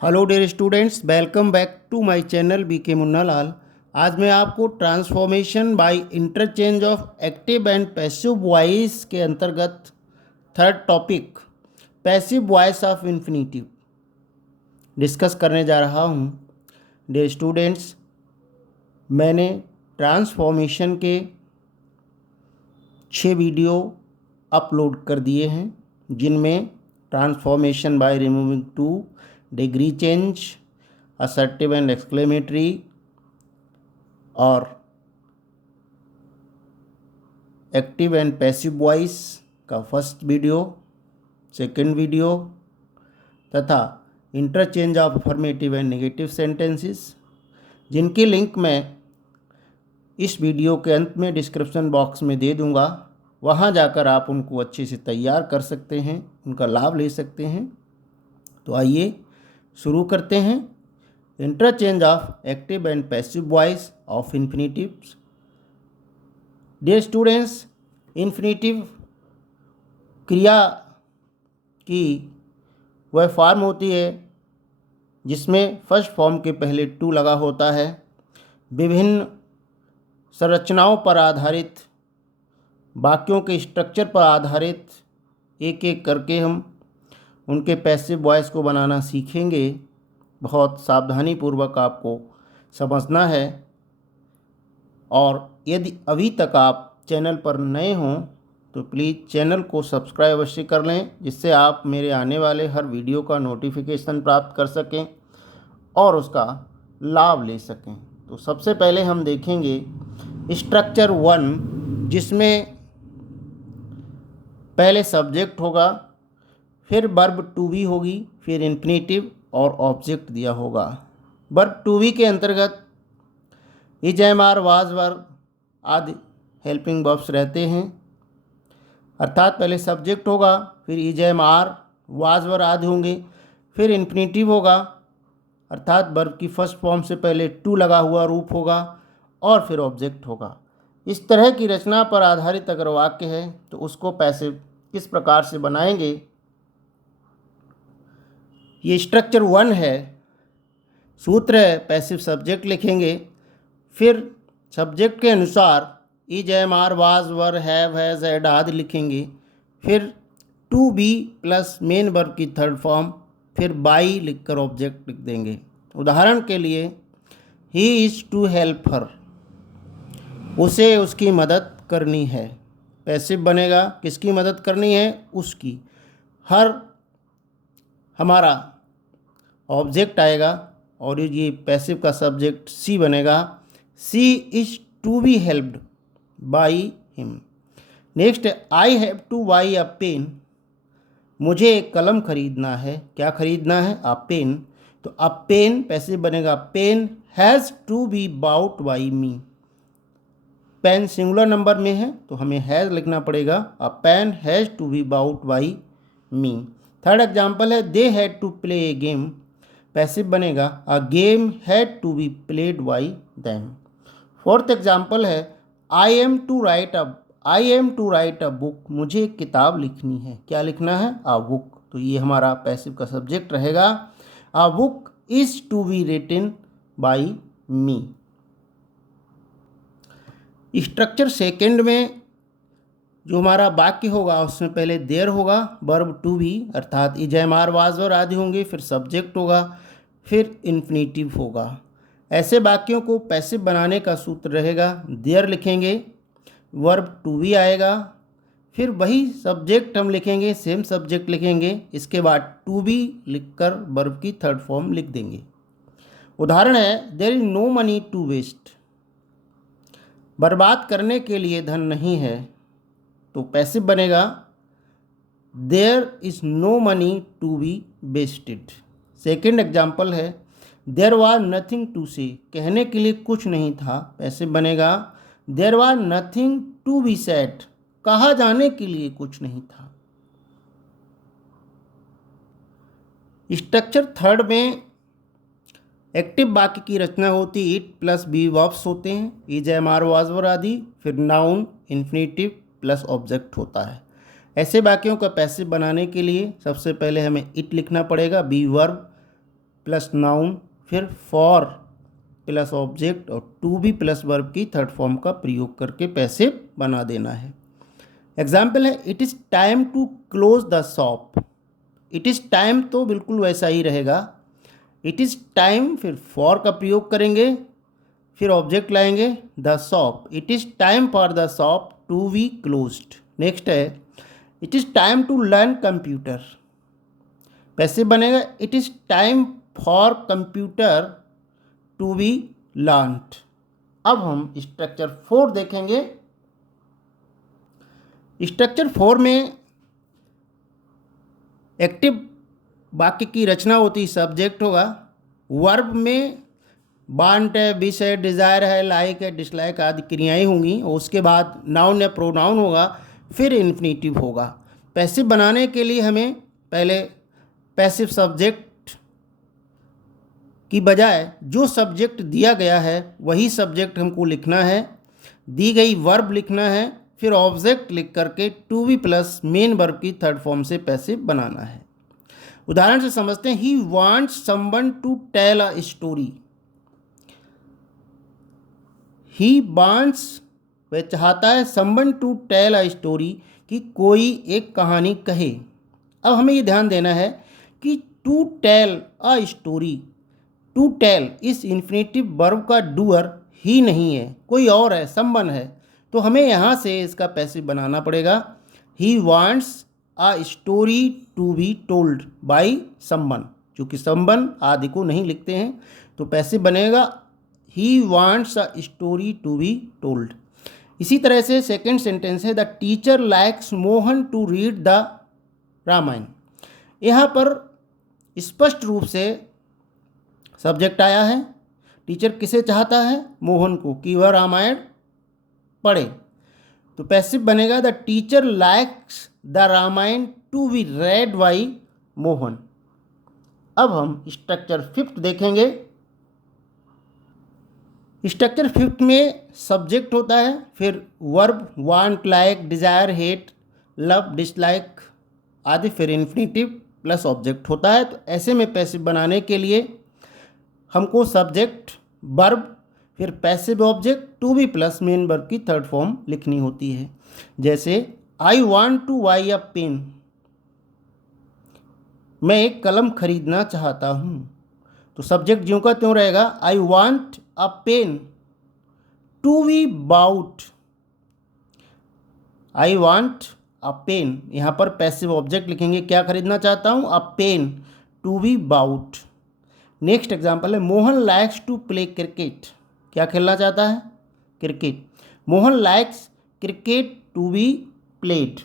Hello dear students, welcome back to my channel BK Munna Lal. आज मैं आपको transformation by interchange of active and passive voice के अंतर्गत third topic passive voice of infinitive discuss करने जा रहा हूँ। डियर स्टूडेंट्स, मैंने ट्रांसफॉर्मेशन के 6 वीडियो अपलोड कर दिए हैं, जिनमें transformation by removing too, degree change, assertive and exclamatory और एक्टिव एंड पैसिव वॉइस का फर्स्ट वीडियो, सेकंड वीडियो तथा interchange of affirmative and negative sentences, जिनकी लिंक मैं इस वीडियो के अंत में डिस्क्रिप्शन बॉक्स में दे दूंगा। वहां जाकर आप उनको अच्छे से तैयार कर सकते हैं, उनका लाभ ले सकते हैं। तो आइए शुरू करते हैं। Interchange of active and passive voice of infinitives. Dear students, infinitive क्रिया की वह फॉर्म होती है जिसमें फर्स्ट फॉर्म के पहले टू लगा होता है। विभिन्न संरचनाओं पर आधारित, वाक्यों के स्ट्रक्चर पर आधारित एक एक करके हम उनके पैसिव वॉइस को बनाना सीखेंगे। बहुत सावधानीपूर्वक आपको समझना है। और यदि अभी तक आप चैनल पर नए हों तो प्लीज़ चैनल को सब्सक्राइब अवश्य कर लें, जिससे आप मेरे आने वाले हर वीडियो का नोटिफिकेशन प्राप्त कर सकें और उसका लाभ ले सकें। तो सबसे पहले हम देखेंगे स्ट्रक्चर 1, जिसमें पहले सब्जेक्ट होगा, फिर वर्ब टू बी होगी, फिर इन्फिनिटिव और ऑब्जेक्ट दिया होगा। वर्ब टू बी के अंतर्गत is, am, are, was, were आदि हेल्पिंग वर्ब्स रहते हैं। अर्थात पहले सब्जेक्ट होगा, फिर is, am, are, was, were आदि होंगे, फिर इन्फिनिटिव होगा, अर्थात वर्ब की फर्स्ट फॉर्म से पहले टू लगा हुआ रूप होगा, और फिर ऑब्जेक्ट होगा। इस तरह की रचना पर आधारित अगर वाक्य है तो उसको पैसिव किस प्रकार से बनाएंगे, ये स्ट्रक्चर 1 है। सूत्र है, पैसिव सब्जेक्ट लिखेंगे, फिर सब्जेक्ट के अनुसार is, am, are, was, were, have, has, had आदि लिखेंगे, फिर to be plus main verb की थर्ड फॉर्म, फिर बाई लिखकर ऑब्जेक्ट लिख देंगे। उदाहरण के लिए, he is to help her, उसे उसकी मदद करनी है। पैसिव बनेगा, किसकी मदद करनी है? उसकी। हर हमारा ऑब्जेक्ट आएगा और ये पैसिव का सब्जेक्ट सी बनेगा। C is to be helped by him. Next, I have to buy a pen, मुझे एक कलम खरीदना है। क्या खरीदना है? A pen. तो अ पेन पैसिव बनेगा। Pen has to be bought by me, pen singular number में है तो हमें हैज़ लिखना पड़ेगा। A pen has to be bought by me. Third example है, they had to play a game, passive बनेगा। A game had to be played by them. Fourth example है, I am to write a book, मुझे एक किताब लिखनी है। क्या लिखना है? A book. तो ये हमारा पैसिव का सब्जेक्ट रहेगा। A book is to be written by me. Structure second में जो हमारा वाक्य होगा उसमें पहले देयर होगा, वर्ब टू बी अर्थात is, am, are, was, were आदि होंगे, फिर सब्जेक्ट होगा, फिर इन्फिनिटिव होगा। ऐसे वाक्यों को पैसिव बनाने का सूत्र रहेगा, देयर लिखेंगे, वर्ब टू बी आएगा, फिर वही सब्जेक्ट हम लिखेंगे, सेम सब्जेक्ट लिखेंगे, इसके बाद टू बी लिखकर वर्ब की थर्ड फॉर्म लिख देंगे। उदाहरण है, there is no money to waste, बर्बाद करने के लिए धन नहीं है। तो पैसिव बनेगा, there is no money to be wasted. Second example है, there was nothing to say, कहने के लिए कुछ नहीं था। पैसिव बनेगा, there was nothing to be said, कहा जाने के लिए कुछ नहीं था। स्ट्रक्चर थर्ड में एक्टिव वाक्य की रचना होती, इट प्लस बी वर्ब्स होते हैं, is, am, are, was, were आदि, फिर नाउन, इन्फिनिटिव प्लस ऑब्जेक्ट होता है। ऐसे वाक्यों का पैसिव बनाने के लिए सबसे पहले हमें इट लिखना पड़ेगा, बी वर्ब प्लस नाउन, फिर फॉर प्लस ऑब्जेक्ट और टू बी प्लस वर्ब की थर्ड फॉर्म का प्रयोग करके पैसिव बना देना है। एग्जाम्पल है, it is time to close the shop. It is time तो बिल्कुल वैसा ही रहेगा। इट इज़ टाइम, फिर फॉर का प्रयोग करेंगे, फिर ऑब्जेक्ट लाएंगे the shop. It is time for the shop to be closed. Next है, it is time to learn computer. Passive बनेगा, it is time for computer to be learned. अब हम स्ट्रक्चर 4 देखेंगे। स्ट्रक्चर 4 में एक्टिव वाक्य की रचना होती, सब्जेक्ट होगा। वर्ब में वांट है, विश है, डिज़ायर है, लाइक है, डिसलाइक आदि क्रियाएं होंगी। और उसके बाद नाउन या प्रोनाउन होगा, फिर इन्फिनेटिव होगा। पैसिव बनाने के लिए हमें पहले पैसिव सब्जेक्ट की बजाय जो सब्जेक्ट दिया गया है वही सब्जेक्ट हमको लिखना है, दी गई वर्ब लिखना है, फिर ऑब्जेक्ट लिख करके to be plus main verb की थर्ड फॉर्म से पैसिव बनाना है। उदाहरण से समझते हैं, he wants someone to tell a story. He wants वह चाहता है, someone to tell a story कि कोई एक कहानी कहे। अब हमें ये ध्यान देना है कि to tell a story, to tell इस इन्फिनेटिव वर्ब का डूअर ही नहीं है, कोई और है, समवन है। तो हमें यहाँ से इसका पैसिव बनाना पड़ेगा। He wants a story to be told by someone, क्योंकि समवन आदि को नहीं लिखते हैं, तो पैसिव बनेगा he wants a story to be told. इसी तरह से सेकेंड सेंटेंस है, the teacher likes Mohan to read the Ramayana. यहाँ पर स्पष्ट रूप से सब्जेक्ट आया है। टीचर किसे चाहता है? मोहन को, कि वह रामायण पढ़े। तो पैसिव बनेगा, the teacher likes the Ramayana to be read by Mohan. अब हम स्ट्रक्चर 5 देखेंगे। स्ट्रक्चर 5 में सब्जेक्ट होता है, फिर verb want, like, desire, hate, love, dislike आदि, फिर इन्फिनेटिव प्लस ऑब्जेक्ट होता है। तो ऐसे में पैसिव बनाने के लिए हमको सब्जेक्ट, वर्ब, फिर passive object, to be plus main verb की थर्ड फॉर्म लिखनी होती है। जैसे I want to buy a pen, मैं एक कलम खरीदना चाहता हूँ। तो सब्जेक्ट ज्यों का त्यों रहेगा, I want a pen to be bought. I want a pen, यहाँ पर पैसिव ऑब्जेक्ट लिखेंगे, क्या खरीदना चाहता हूँ, a pen to be bought. Next example है, Mohan likes to play cricket, क्या खेलना चाहता है, cricket. Mohan likes cricket to be played.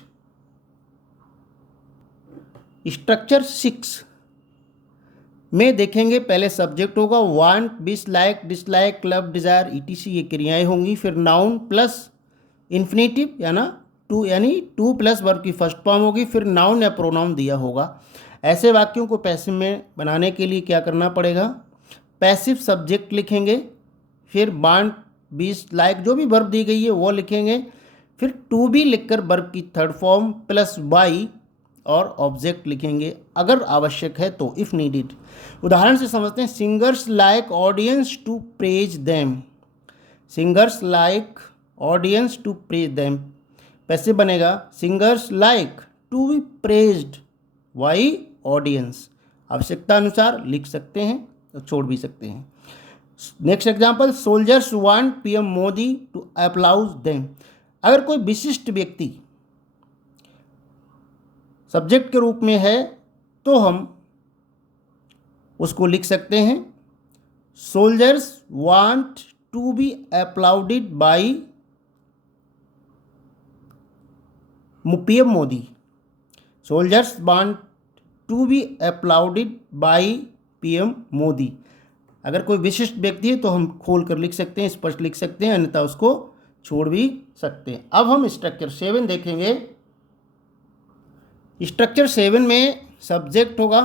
Structure 6 में देखेंगे, पहले सब्जेक्ट होगा, want, wish, like, dislike, love, desire etc ये क्रियाएं होंगी। फिर नाउन प्लस इन्फिनेटिव यानी टू प्लस वर्ब की फर्स्ट फॉर्म होगी, फिर नाउन या प्रोनाउन दिया होगा। ऐसे वाक्यों को पैसिव में बनाने के लिए क्या करना पड़ेगा, पैसिव सब्जेक्ट लिखेंगे, फिर वांट, विश, लाइक जो भी वर्ब दी गई है वो लिखेंगे, फिर टू बी लिखकर वर्ब की थर्ड फॉर्म प्लस बाई और ऑब्जेक्ट लिखेंगे अगर आवश्यक है तो, इफ़ नीडिड। उदाहरण से समझते हैं, singers like audience to praise them. Singers like audience to praise them. Passive बनेगा, singers like to be praised by audience. आवश्यकता अनुसार लिख सकते हैं तो छोड़ भी सकते हैं। Next example, soldiers want PM Modi to applaud them. अगर कोई विशिष्ट व्यक्ति सब्जेक्ट के रूप में है तो हम उसको लिख सकते हैं, soldiers want to be applauded by PM Modi. Soldiers want to be applauded by PM Modi. अगर कोई विशिष्ट व्यक्ति है तो हम खोल कर लिख सकते हैं, स्पष्ट लिख सकते हैं, अन्यथा उसको छोड़ भी सकते हैं। अब हम स्ट्रक्चर 7 देखेंगे। स्ट्रक्चर 7 में सब्जेक्ट होगा,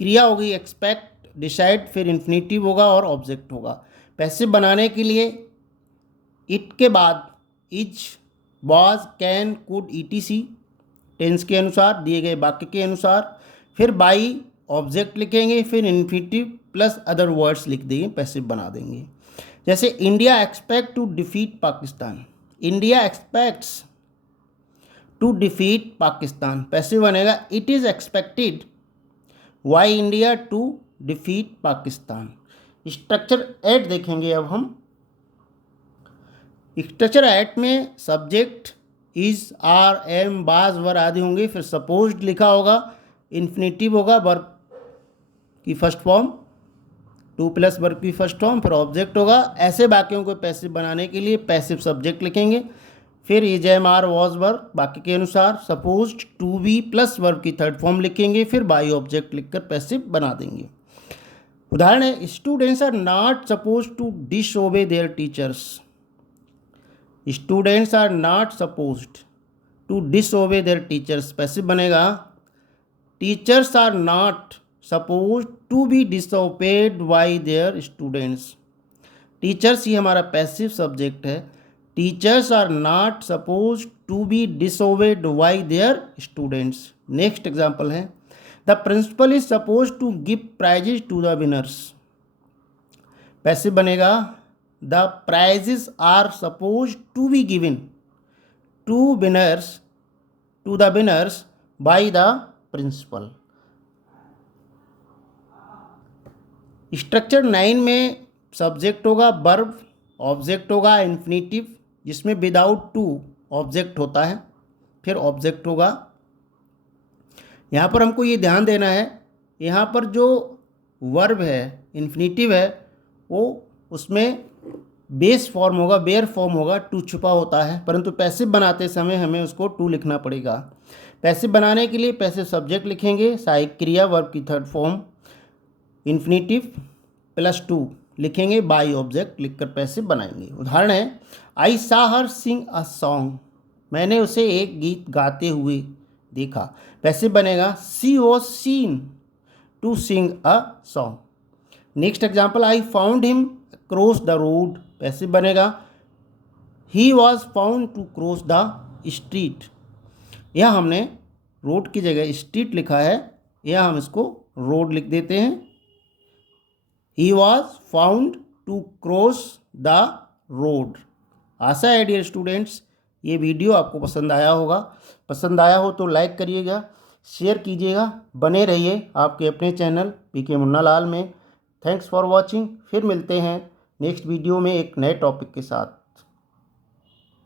क्रिया होगी एक्सपेक्ट, डिसाइड, फिर इन्फिनेटिव होगा और ऑब्जेक्ट होगा। पैसिव बनाने के लिए इट के बाद is, was, can, could ETC tense के अनुसार, दिए गए वाक्य के अनुसार, फिर बाई ऑब्जेक्ट लिखेंगे, फिर इन्फिनिटिव प्लस अदर वर्ड्स लिख देंगे, पैसिव बना देंगे। जैसे India expect to defeat Pakistan, India expects to defeat Pakistan, passive बनेगा it is expected by India to defeat Pakistan. Structure eight देखेंगे अब हम। स्ट्रक्चर एट में subject is, are, am, was, were आदि होंगे, फिर सपोज्ड लिखा होगा, इन्फिनिटिव होगा, वर्ब की first form, two plus verb की फर्स्ट फॉर्म, फिर ऑब्जेक्ट होगा। ऐसे वाक्यों को पैसिव बनाने के लिए पैसिव सब्जेक्ट लिखेंगे, फिर is, am, are, was, verb बाकी के अनुसार, supposed, to be plus verb की थर्ड फॉर्म लिखेंगे, फिर बाई ऑब्जेक्ट लिखकर पैसिव बना देंगे। उदाहरण है, students are not suppose to disobey their teachers, students are not supposed to disobey their teachers, passive बनेगा teachers are not suppose to be disobeyed by their students. Teachers ही हमारा passive subject है, teachers are not suppose to be disobeyed by their students. Next example है, the principal is suppose to give prizes to the winners, passive बनेगा the prizes are suppose to be given to winners, to the winners by the principal. Structure 9 में subject होगा verb, object होगा infinitive जिसमें without to object होता है, फिर object होगा। यहाँ पर हमको ये ध्यान देना है, यहाँ पर जो वर्ब है इन्फिनिटिव है वो उसमें बेस फॉर्म होगा, बेयर फॉर्म होगा, टू छुपा होता है, परंतु पैसिव बनाते समय हमें उसको टू लिखना पड़ेगा। पैसिव बनाने के लिए पैसिव सब्जेक्ट लिखेंगे, सहायक क्रिया वर्ब की third form, infinitive plus two लिखेंगे, बाई ऑब्जेक्ट लिखकर पैसिव बनाएंगे। उदाहरण है, आई सा हर सिंग अ सॉन्ग, मैंने उसे एक गीत गाते हुए देखा, पैसिव बनेगा she was seen to sing a song. Next example, I found him cross the road, passive बनेगा he was found to cross the street. यह हमने रोड की जगह स्ट्रीट लिखा है, यह हम इसको रोड लिख देते हैं। He was found to cross the road. आशा है डियर स्टूडेंट्स ये वीडियो आपको पसंद आया होगा। पसंद आया हो तो लाइक करिएगा, शेयर कीजिएगा, बने रहिए आपके अपने चैनल पीके मुन्ना लाल में। Thanks for watching. फिर मिलते हैं नेक्स्ट वीडियो में एक नए टॉपिक के साथ।